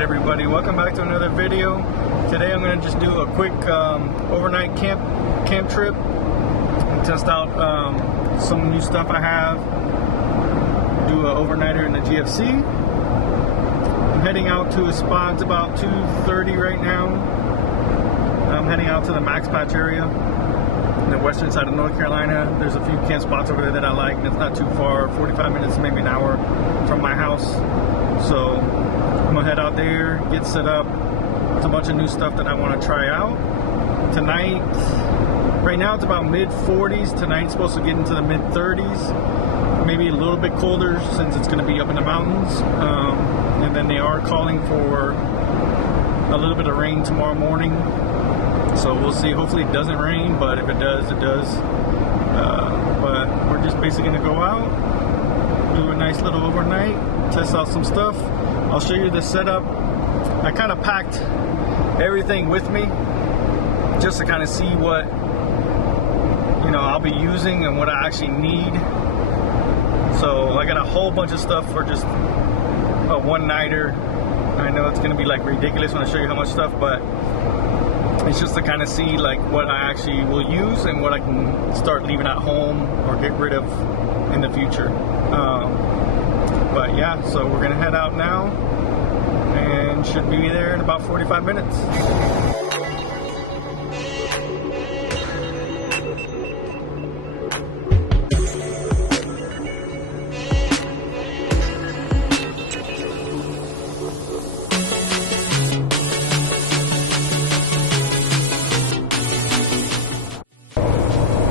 Alright everybody, welcome back to another video. Today I'm going to just do a quick overnight camp trip and test out some new stuff I have. Do an overnighter in the GFC. I'm heading out to a spot. It's about 2:30 right now. I'm heading out to the Max Patch area in the western side of North Carolina. There's a few camp spots over there that I like, and it's not too far, 45 minutes, maybe an hour from my house. So I'm gonna head out there, get set up. It's a bunch of new stuff that I want to try out tonight. Right now it's about mid-40s. Tonight's supposed to get into the mid-30s, maybe a little bit colder since it's going to be up in the mountains. And then they are calling for a little bit of rain tomorrow morning. So we'll see. Hopefully it doesn't rain, but if it does, it does. But we're just basically going to go out, do a nice little overnight, test out some stuff. I'll show you the setup. I kind of packed everything with me just to kind of see what I'll be using and what I actually need. So I got a whole bunch of stuff for just a one-nighter. I know it's going to be like ridiculous when I show you how much stuff, but it's just to kind of see like what I actually will use and what I can start leaving at home or get rid of in the future. But yeah, so we're gonna head out now and should be there in about 45 minutes.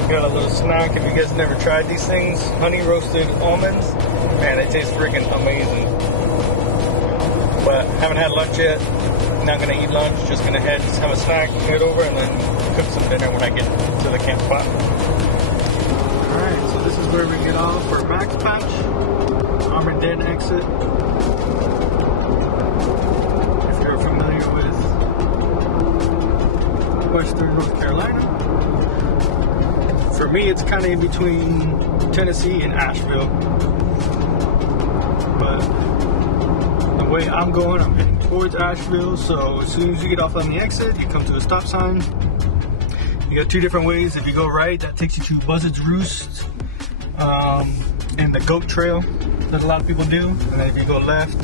Got a little snack. If you guys never tried these things, honey roasted almonds, man, they taste freaking amazing. But haven't had lunch yet. Not gonna eat lunch. Just gonna have a snack, head over, and then cook some dinner when I get to the camp spot. All right, so this is where we get off for Max Patch, Armored Dead exit. If you're familiar with Western North Carolina. For me, it's kind of in between Tennessee and Asheville. But the way I'm going, I'm heading towards Asheville. So as soon as you get off on the exit, you come to a stop sign. You got two different ways. If you go right, that takes you to Buzzard's Roost and the Goat Trail that a lot of people do. And then if you go left,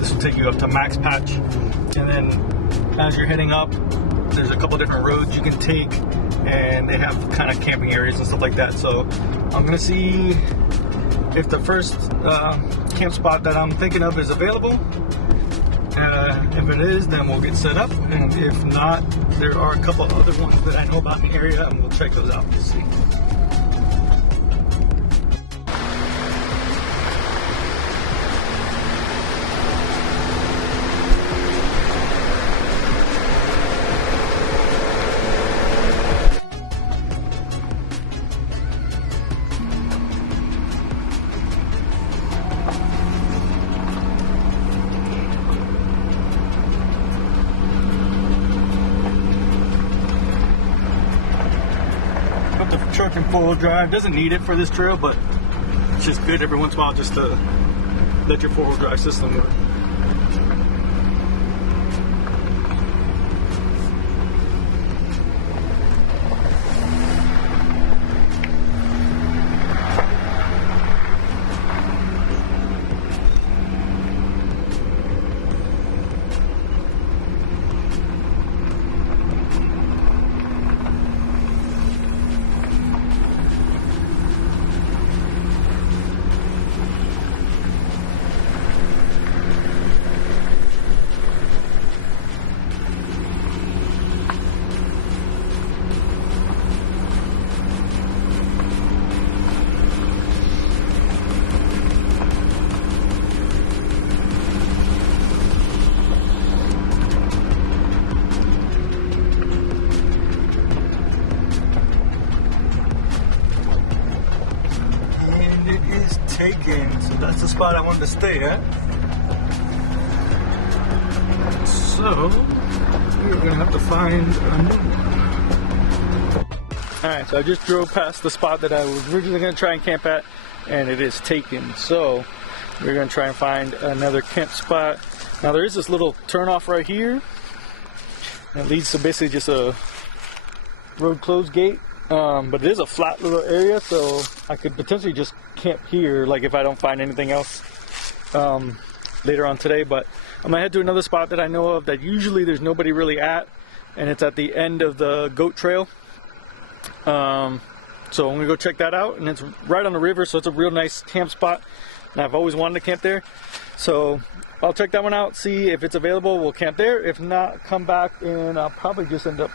this will take you up to Max Patch. And then as you're heading up, there's a couple different roads you can take, and they have kind of camping areas and stuff like that. So I'm gonna see if the first camp spot that I'm thinking of is available. If it is, then we'll get set up, and if not, there are a couple other ones that I know about in the area, and we'll check those out to see. The truck in four-wheel drive. Doesn't need it for this trail, but it's just good every once in a while just to let your four-wheel drive system work. Taken, so that's the spot I wanted to stay at. So we're gonna have to find a new one. Alright, so I just drove past the spot that I was originally gonna try and camp at, and it is taken. So we're gonna try and find another camp spot. Now there is this little turnoff right here. And it leads to basically just a road closed gate. But it is a flat little area, so I could potentially just camp here, like if I don't find anything else later on today. But I'm gonna head to another spot that I know of that usually there's nobody really at, and it's at the end of the goat trail. So I'm gonna go check that out, and it's right on the river, so it's a real nice camp spot, and I've always wanted to camp there. So I'll check that one out, see if it's available. We'll camp there. If not, come back, and I'll probably just end up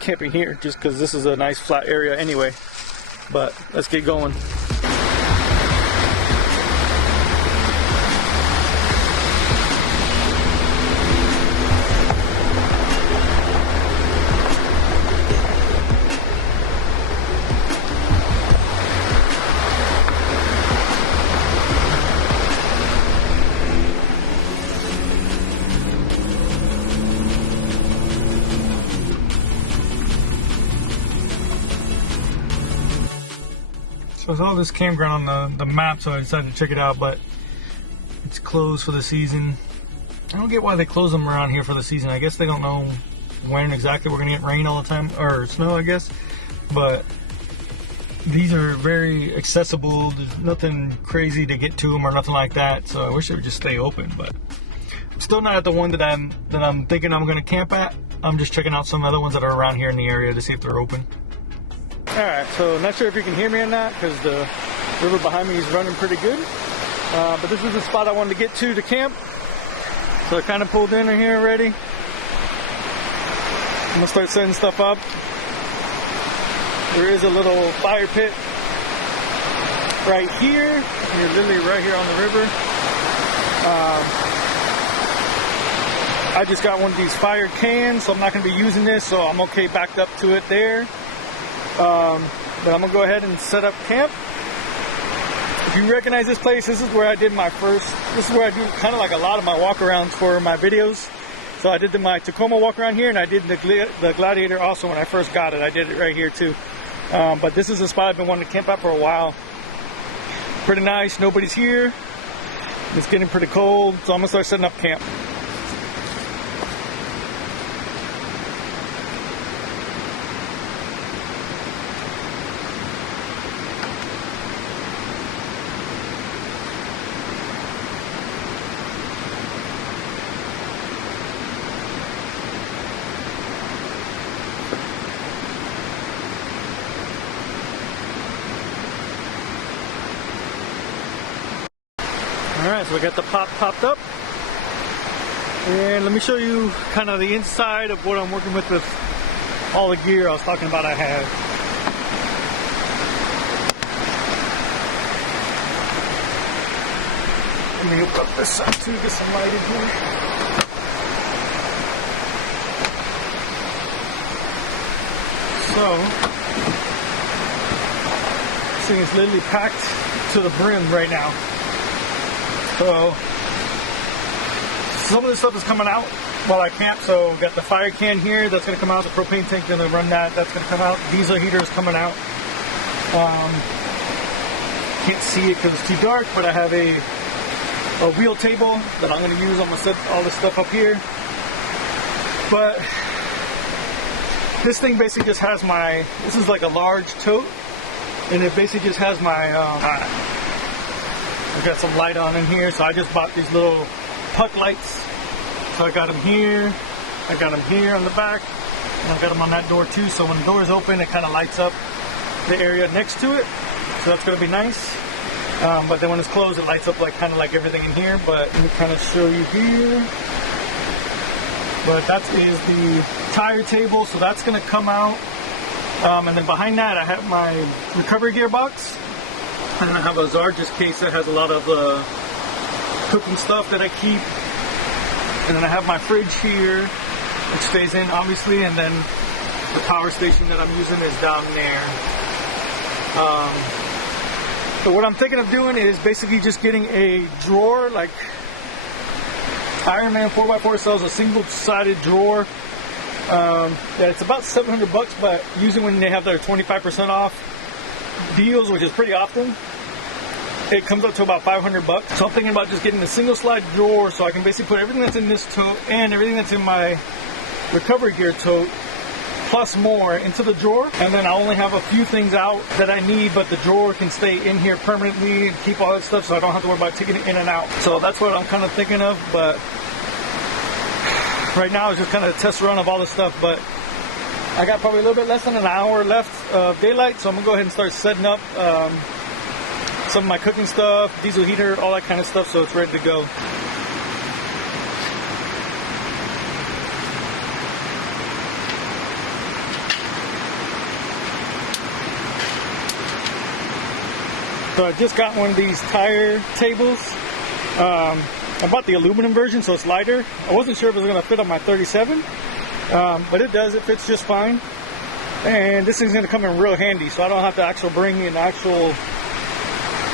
camping here just because this is a nice flat area anyway. But let's get going. So I saw this campground on the map, so I decided to check it out, but it's closed for the season. I don't get why they close them around here for the season. I guess they don't know when exactly we're gonna get rain all the time, or snow, I guess. But these are very accessible. There's nothing crazy to get to them or nothing like that. So I wish they would just stay open, but I'm still not at the one that I'm thinking I'm gonna camp at. I'm just checking out some other ones that are around here in the area to see if they're open. Alright, so not sure if you can hear me or not because the river behind me is running pretty good. But this is the spot I wanted to get to camp. So I kind of pulled in here already. I'm going to start setting stuff up. There is a little fire pit right here. You're literally right here on the river. I just got one of these fire cans, so I'm not going to be using this, so I'm okay backed up to it there. But I'm gonna go ahead and set up camp. If you recognize this place, this is where I did this is where I do kind of like a lot of my walkarounds for my videos. So I did my Tacoma walk around here, and I did the Gladiator also when I first got it. I did it right here too. But this is a spot I've been wanting to camp out for a while. Pretty nice, nobody's here. It's getting pretty cold, so I'm gonna start setting up camp. Alright, so we got the pot popped up, and let me show you kind of the inside of what I'm working with all the gear I was talking about I have. Let me open up this side too, get some light in here. So, this thing is literally packed to the brim right now. So, some of this stuff is coming out while I camp. So, we got the fire can here that's going to come out. The propane tank, going to run that. That's going to come out. Diesel heater is coming out. Can't see it because it's too dark, but I have a wheel table that I'm going to use. I'm going to set all this stuff up here. But this thing basically just has this is like a large tote, and it basically just has I've got some light on in here, so I just bought these little puck lights. So I got them here, I got them here on the back, and I've got them on that door too, so when the door is open, it kind of lights up the area next to it. So that's going to be nice. But then when it's closed, it lights up kind of like everything in here. But let me kind of show you here. But that is the tire table, so that's going to come out. And then behind that, I have my recovery gear box. And I have a Zargis case that has a lot of cooking stuff that I keep. And then I have my fridge here, which stays in, obviously. And then the power station that I'm using is down there. So what I'm thinking of doing is basically just getting a drawer, like Iron Man 4x4 sells a single-sided drawer. It's about $700, but usually when they have their 25% off deals, which is pretty often, it comes up to about 500 bucks. So I'm thinking about just getting a single slide drawer so I can basically put everything that's in this tote and everything that's in my recovery gear tote plus more into the drawer, and then I only have a few things out that I need, but the drawer can stay in here permanently and keep all that stuff so I don't have to worry about taking it in and out. So that's what I'm kind of thinking of, but right now it's just kind of a test run of all this stuff. But I got probably a little bit less than an hour left of daylight, so I'm gonna go ahead and start setting up some of my cooking stuff, diesel heater, all that kind of stuff, so it's ready to go. So I just got one of these tire tables. I bought the aluminum version, so it's lighter. I wasn't sure if it was going to fit on my 37, but it does. It fits just fine. And this thing's going to come in real handy, so I don't have to actually bring an actual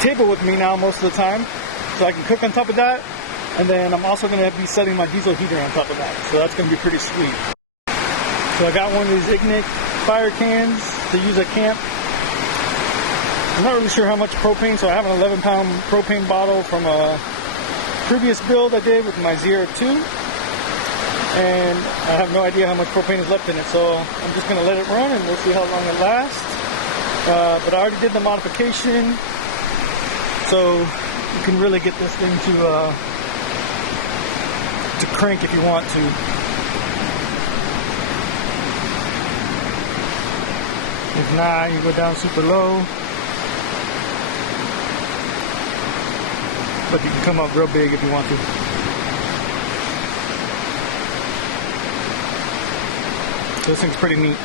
table with me now most of the time. So I can cook on top of that. And then I'm also going to be setting my diesel heater on top of that. So that's going to be pretty sweet. So I got one of these Ignic fire cans to use at camp. I'm not really sure how much propane, so I have an 11-pound propane bottle from a previous build I did with my Zero 2. And I have no idea how much propane is left in it, so I'm just going to let it run and we'll see how long it lasts. But I already did the modification, so you can really get this thing to crank if you want to. If not, you go down super low. But you can come up real big if you want to. This thing's pretty neat.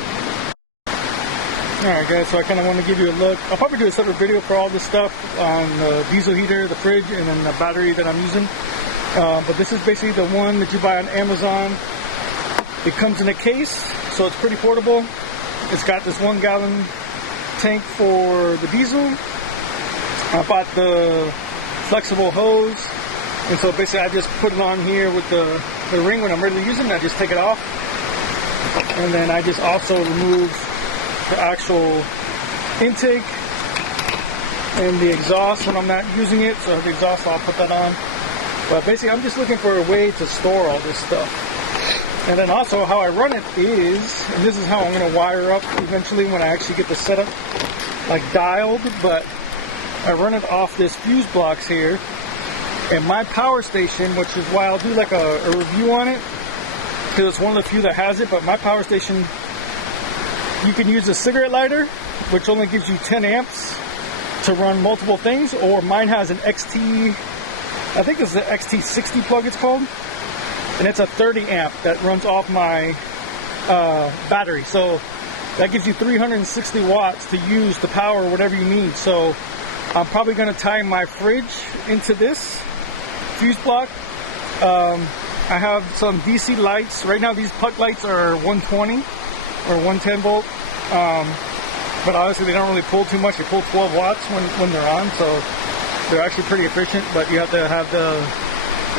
Alright guys, so I kind of want to give you a look. I'll probably do a separate video for all this stuff on the diesel heater, the fridge, and then the battery that I'm using. But this is basically the one that you buy on Amazon. It comes in a case, so it's pretty portable. It's got this 1 gallon tank for the diesel. I bought the flexible hose, and so basically I just put it on here with the ring when I'm ready to use it, and I just take it off, and then I just also remove the actual intake and the exhaust when I'm not using it. So the exhaust, I'll put that on. But basically I'm just looking for a way to store all this stuff. And then also how I run it is, and this is how I'm going to wire up eventually when I actually get the setup like dialed, but I run it off this fuse blocks here, and my power station, which is why I'll do like a review on it, because it's one of the few that has it, but my power station, you can use a cigarette lighter, which only gives you 10 amps to run multiple things, or mine has an XT, I think it's the XT60 plug it's called, and it's a 30 amp that runs off my battery, so that gives you 360 watts to use to power whatever you need. So I'm probably going to tie my fridge into this fuse block. I have some DC lights. Right now these puck lights are 120 or 110 volt. But honestly they don't really pull too much. They pull 12 watts when they're on. So they're actually pretty efficient, but you have to have the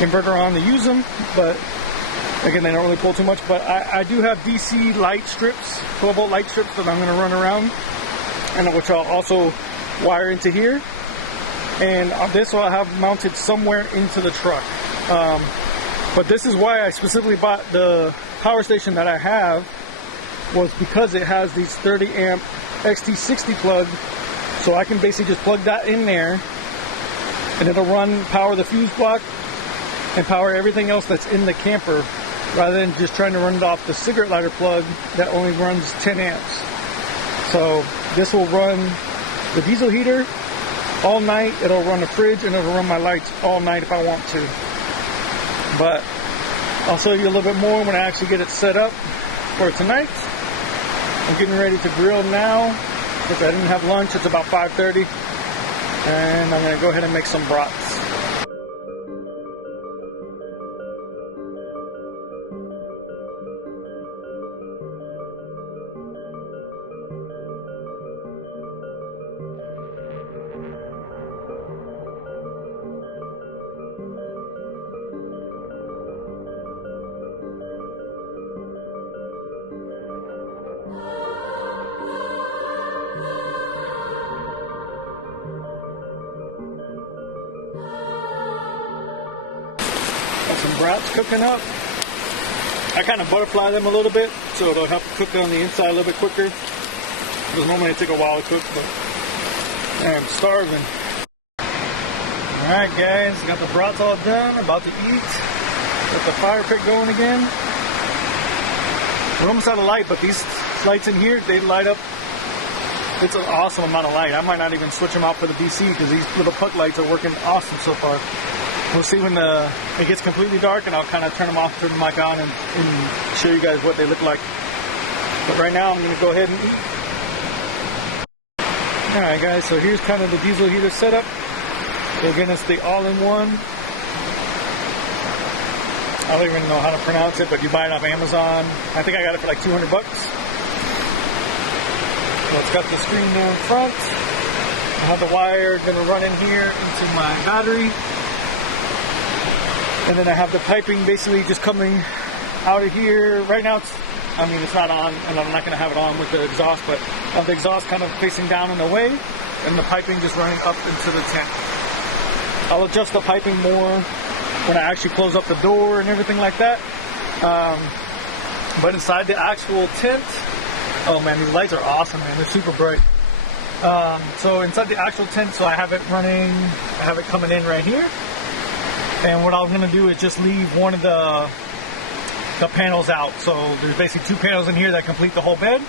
inverter on to use them. But again, they don't really pull too much. But I do have DC light strips, 12 volt light strips that I'm going to run around, and which I'll also wire into here, and this I'll have mounted somewhere into the truck. But this is why I specifically bought the power station that I have, was because it has these 30 amp XT60 plug, so I can basically just plug that in there and it'll power the fuse block and power everything else that's in the camper, rather than just trying to run it off the cigarette lighter plug that only runs 10 amps. So this will run the diesel heater all night, it'll run the fridge, and it'll run my lights all night if I want to. But I'll show you a little bit more when I actually get it set up for tonight. I'm getting ready to grill now because I didn't have lunch. It's about 5:30, and I'm going to go ahead and make some brats. some brats cooking up. I kind of butterfly them a little bit so it'll help cook on the inside a little bit quicker. Because normally it takes a while to cook, but I am starving. Alright guys, got the brats all done, about to eat. Got the fire pit going again. We're almost out of light, but these lights in here, they light up. It's an awesome amount of light. I might not even switch them out for the BC because these little puck lights are working awesome so far. We'll see when it gets completely dark, and I'll kind of turn them off, turn the mic on, and show you guys what they look like. But right now, I'm going to go ahead and eat. Alright guys, so here's kind of the diesel heater setup. So again, it's the all-in-one. I don't even know how to pronounce it, but you buy it off Amazon. I think I got it for like 200 bucks. So it's got the screen there in front. I have the wire going to run in here into my battery. And then I have the piping basically just coming out of here. Right now it's not on, and I'm not going to have it on with the exhaust, but I have the exhaust kind of facing down and away, and the piping just running up into the tent. I'll adjust the piping more when I actually close up the door and everything like that. But inside the actual tent, oh man, these lights are awesome, man. They're super bright. So inside the actual tent, so I have it running, I have it coming in right here. And what I'm going to do is just leave one of the panels out. So there's basically two panels in here that complete the whole bed.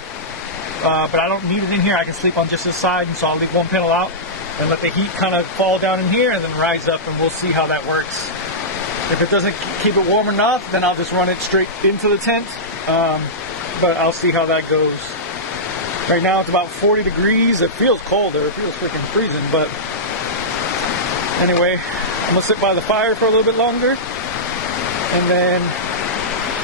But I don't need it in here. I can sleep on just this side, and so I'll leave one panel out and let the heat kind of fall down in here and then rise up, and we'll see how that works. If it doesn't keep it warm enough, then I'll just run it straight into the tent. But I'll see how that goes. Right now it's about 40 degrees. It feels colder. It feels freaking freezing. But anyway, I'm going to sit by the fire for a little bit longer. And then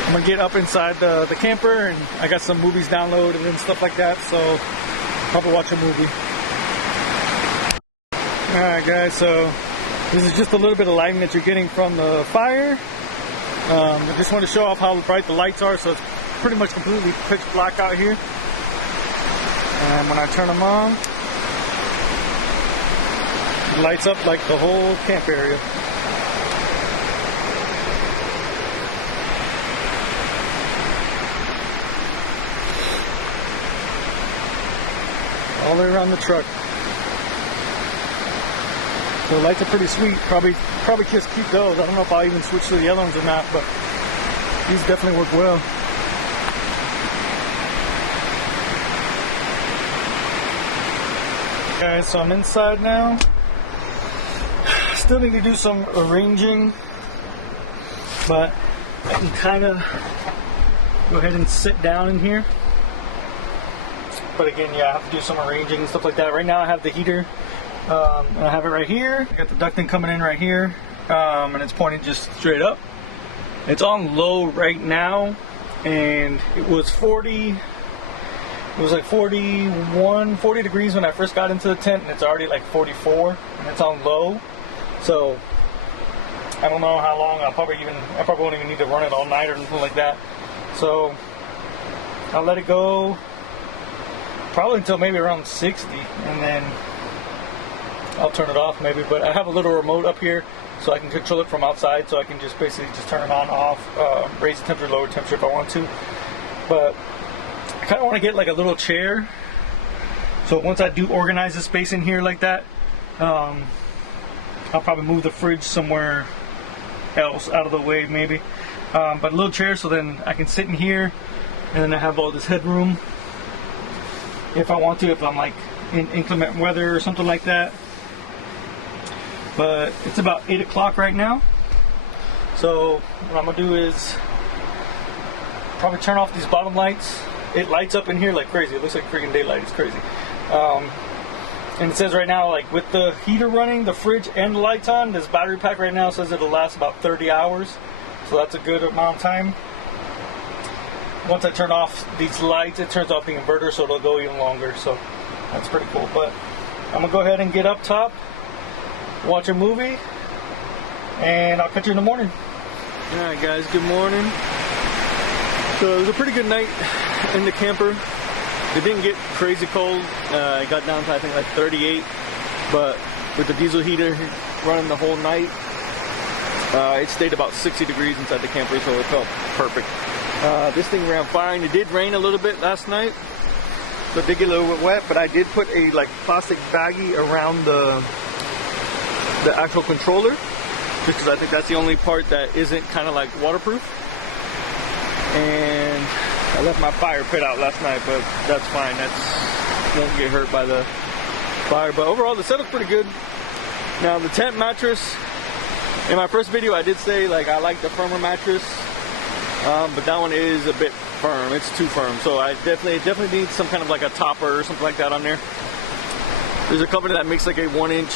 I'm going to get up inside the camper. And I got some movies downloaded and stuff like that. So probably watch a movie. Alright guys, so this is just a little bit of lighting that you're getting from the fire. I just want to show off how bright the lights are, so it's pretty much completely pitch black out here. And when I turn them on, it lights up like the whole camp area. All the way around the truck. So the lights are pretty sweet. Probably just keep those. I don't know if I'll even switch to the other ones or not, but these definitely work well. Guys, so I'm inside now. Still need to do some arranging, but I can kind of go ahead and sit down in here. But again, yeah, I have to do some arranging and stuff like that. Right now I have the heater. And I have it right here. I got the ducting coming in right here, and it's pointing just straight up. It's on low right now, and it was 40. It was like 40 degrees when I first got into the tent, and it's already like 44, and it's on low. So I don't know how long. I probably won't even need to run it all night or anything like that. So I'll let it go probably until maybe around 60, and then I'll turn it off maybe. But I have a little remote up here so I can control it from outside, so I can just basically just turn it on, off, raise the temperature, lower temperature if I want to. But I kind of want to get like a little chair, so once I do organize the space in here like that, I'll probably move the fridge somewhere else out of the way maybe. But a little chair, so then I can sit in here, and then I have all this headroom if I want to, if I'm like in inclement weather or something like that. But it's about 8 o'clock right now, so what I'm gonna do is probably turn off these bottom lights. It lights up in here like crazy. It looks like freaking daylight. It's crazy. And it says right now, like with the heater running, the fridge and the lights on, this battery pack right now says it'll last about 30 hours, so that's a good amount of time. Once I turn off these lights, it turns off the inverter, so it'll go even longer. So that's pretty cool. But I'm gonna go ahead and get up top, watch a movie, and I'll catch you in the morning. Alright guys, good morning. So it was a pretty good night in the camper. It didn't get crazy cold. It got down to I think like 38, but with the diesel heater running the whole night, It stayed about 60 degrees inside the camper, so it felt perfect. This thing ran fine. It did rain a little bit last night, so it did get a little bit wet, but I did put a like plastic baggie around the actual controller, just because I think that's the only part that isn't kind of like waterproof. And I left my fire pit out last night, but that's fine. Won't get hurt by the fire. But overall, the setup's pretty good. Now the tent mattress, in my first video I did say like I like the firmer mattress, but that one is a bit firm. It's too firm, so I definitely need some kind of like a topper or something like that on there. There's a company that makes like a 1-inch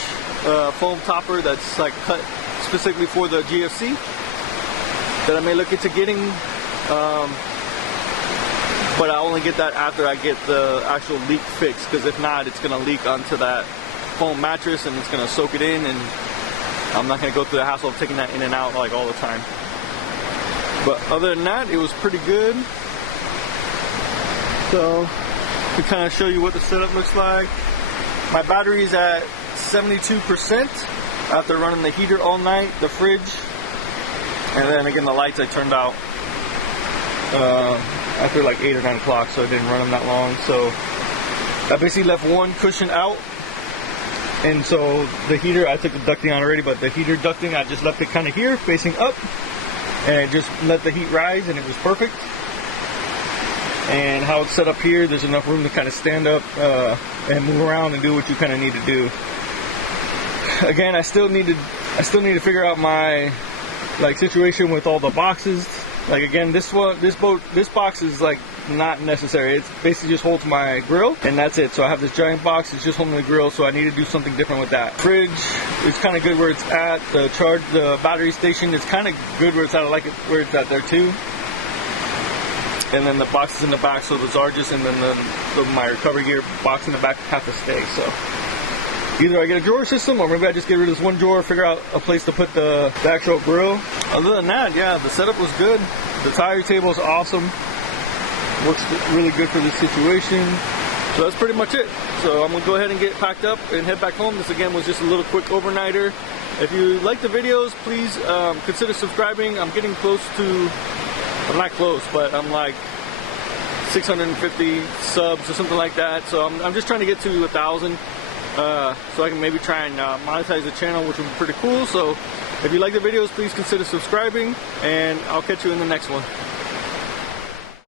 foam topper that's like cut specifically for the GFC that I may look into getting, but I only get that after I get the actual leak fixed, because if not, it's gonna leak onto that foam mattress and it's gonna soak it in, and I'm not gonna go through the hassle of taking that in and out like all the time. But other than that, it was pretty good. So to kind of show you what the setup looks like, my battery is at 72% after running the heater all night, the fridge, and then again the lights I turned out after like 8 or 9 o'clock, so I didn't run them that long. So I basically left one cushion out, and so the heater, I took the ducting on already, but the heater ducting, I just left it kind of here facing up, and it just let the heat rise, and it was perfect. And how it's set up here, there's enough room to kind of stand up and move around and do what you kind of need to do. Again, I still need to figure out my like situation with all the boxes. Like again, this box is like not necessary. It basically just holds my grill, and that's it. So I have this giant box, it's just holding the grill, so I need to do something different with that. Fridge is kind of good where it's at. The battery station is kind of good where it's at. I like it where it's at there too. And then the boxes in the back, so the Zarges and then my recovery gear box in the back have to stay. So either I get a drawer system, or maybe I just get rid of this one drawer, figure out a place to put the actual grill. Other than that, yeah, the setup was good. The tire table is awesome. Works really good for this situation. So that's pretty much it. So I'm gonna go ahead and get packed up and head back home. This again was just a little quick overnighter. If you like the videos, please consider subscribing. I'm getting close to, I'm not close, but I'm like 650 subs or something like that. So I'm just trying to get to 1,000. So I can maybe try and monetize the channel, which would be pretty cool. So if you like the videos, please consider subscribing, and I'll catch you in the next one.